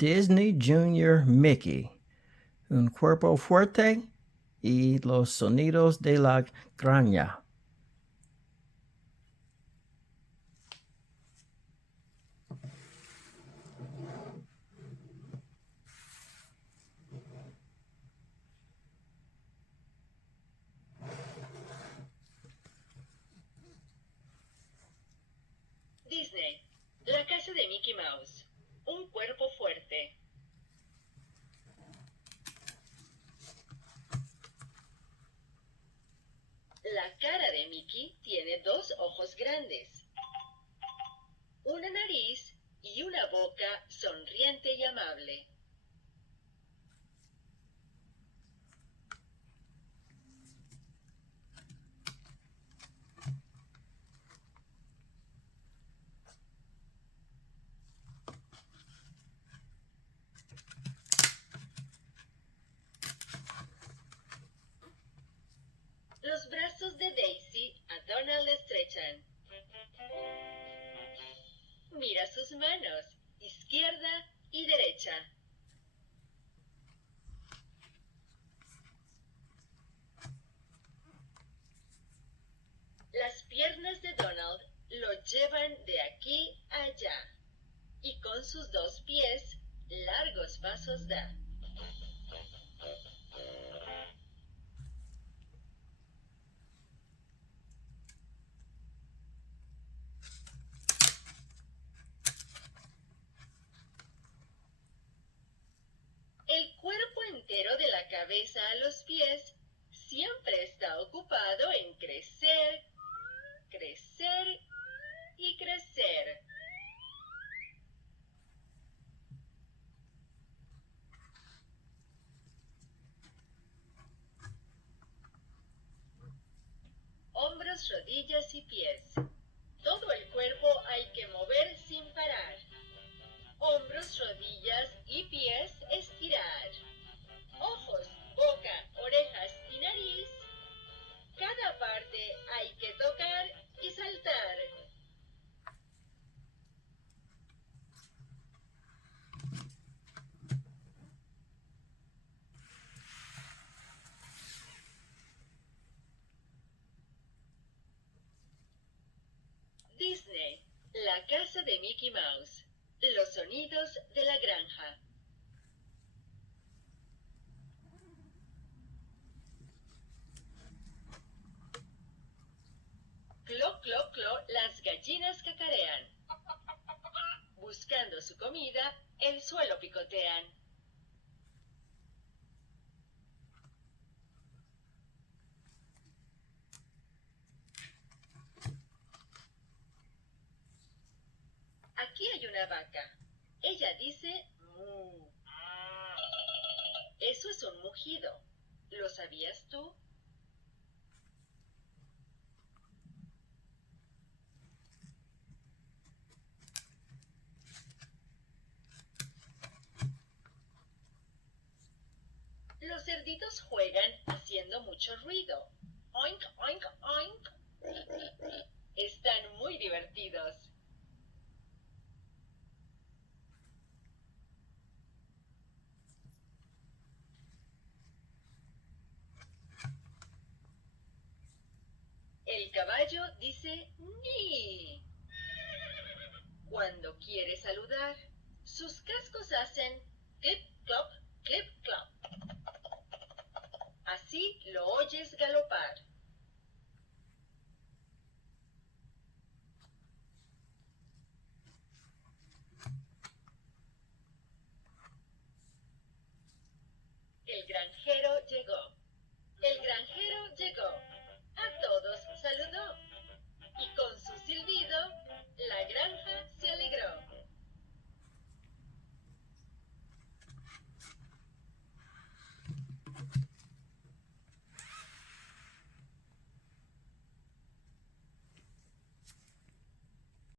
Disney Junior Mickey, un cuerpo fuerte y los sonidos de la granja. Disney, la casa de Mickey Mouse, un cuerpo fuerte. La cara de Mickey tiene dos ojos grandes, una nariz y una boca sonriente y amable. Los brazos de Daisy a Donald le estrechan. Mira sus manos, izquierda y derecha. Las piernas de Donald lo llevan de aquí a allá y con sus dos pies largos pasos da. El cuerpo entero de la cabeza a los pies siempre está ocupado en crecer, crecer y crecer. Hombros, rodillas y pies. Todo el cuerpo hay que mover sin parar. Hombros, rodillas y pies estirar. Ojos, boca, orejas y nariz. Cada parte hay que tocar y saltar. Disney, la casa de Mickey Mouse. Los sonidos de la granja. Clo, clo, clo, las gallinas cacarean. Buscando su comida, el suelo picotean. Aquí hay una vaca. Ella dice mu. Eso es un mugido. ¿Lo sabías tú? Los cerditos juegan haciendo mucho ruido. Oink, oink, oink. Están muy divertidos. El caballo dice ni. Cuando quiere saludar, sus cascos hacen clip, clop, clip, clop. Así lo oyes galopar.